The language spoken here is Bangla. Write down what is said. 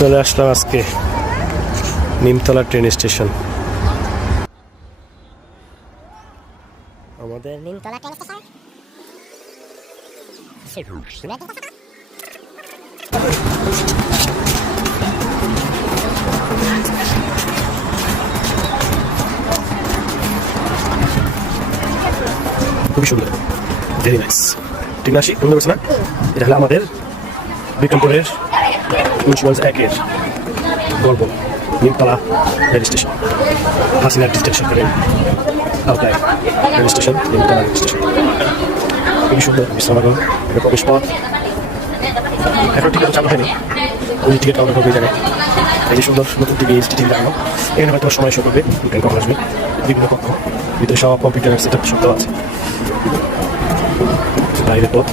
চলে আসলাম আজকে নিমতলা ট্রেন স্টেশন। আমাদের নিমতলা ট্রেন স্টেশন। খুবই সুন্দর, ভেরি নাইস। ঠিক না? সুন্দর করছে না? এটা হলো আমাদের বিক্রমপুরের মুন্সিগঞ্জ 1-এর গর্ব Nimtala rail station, Hasina ডিস্ট্রিকশন outline rail station, Nimtala rail station. খুবই সুন্দর বিশ্রামাগর, এটা প্রবেশ পথ। এখন টিকিট চালু হয়নি, ওই টিকিট কাউন্টার হবে এই জায়গায়। এই যে সুন্দর নতুন টিভি টিভি লাগানো, এখানে হয়তো সময় শো করবে, কখন আসবে, বিভিন্ন কক্ষ, ভিতরে সব কম্পিউটার সেট আপ সব আছে। বাইরের পথ